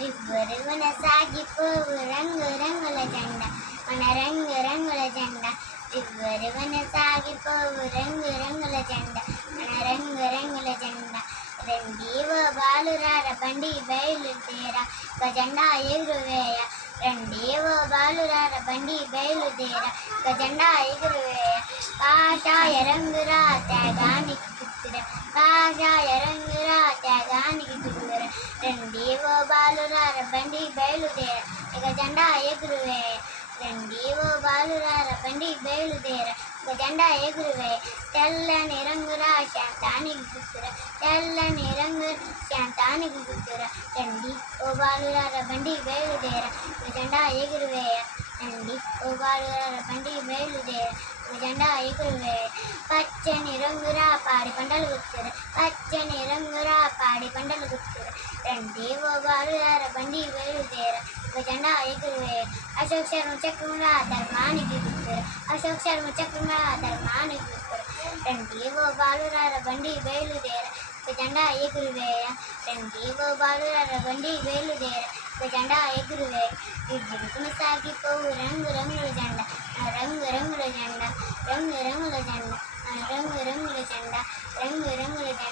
రివ్వరున సాగిపోవు రంగు రంగుల జెండా మన రంగు రంగుల జెండా రివ్వరున సాగిపోవు రంగు రంగుల జెండా మన రంగు రంగుల జెండా రండీవో బాలురార బండి బయలుదేరా ఒక జెండా ఎగురువేయ రండీవో బాలురార బండి బయలుదేరా ఒక జెండా ఎగురువేయ కాషాయ రంగురా త్యాగానికి గుర్తురా కాషాయ రంగురా త్యాగానికి గుర్తురా రండీవో బాలురార బండి బయలుదేరా ఇక జెండా ఎగురువేయ రండీవో బాలురార బండి బయలుదేరా ఒక జెండా ఎగురువేయ తెల్లని రంగురా శాంతానికి గుర్తురా తెల్లని రంగు శాంతానికి గుర్తురా రండి ఓ బాలురార బండి బయలుదేరా ఒక జెండా ఎగురువేయ రండి ఓ బాలురార బండి బయలుదేరా ఒక జెండా ఎగురువేయ పచ్చని రంగురా పాడి పంటలు గుర్తురా పచ్చని రంగురా పాడి పంటలు గుర్తురా రండి ఓ బాలురార బండి బయలుదేరా ఒక జెండా ఎగురువేయ అశోక్ శర్మ చక్రమురా ధర్మానికి గుర్తురా అశోక్ శర్మ చక్రమురా ధర్మానికి గుర్తురా రండి ఓ బాలురార బండి బయలుదేరా ఒక జెండా ఎగురువేయ రండి ఓ బాలురార బండి బయలుదేరా ఒక జెండా ఎగురువేయ విద్యుత్తున సాగిపోవు రంగు రంగుల జెండా రంగు రంగుల జెండా రంగు రంగుల జెండా రంగు రంగుల జెండా రంగు రంగుల జెండా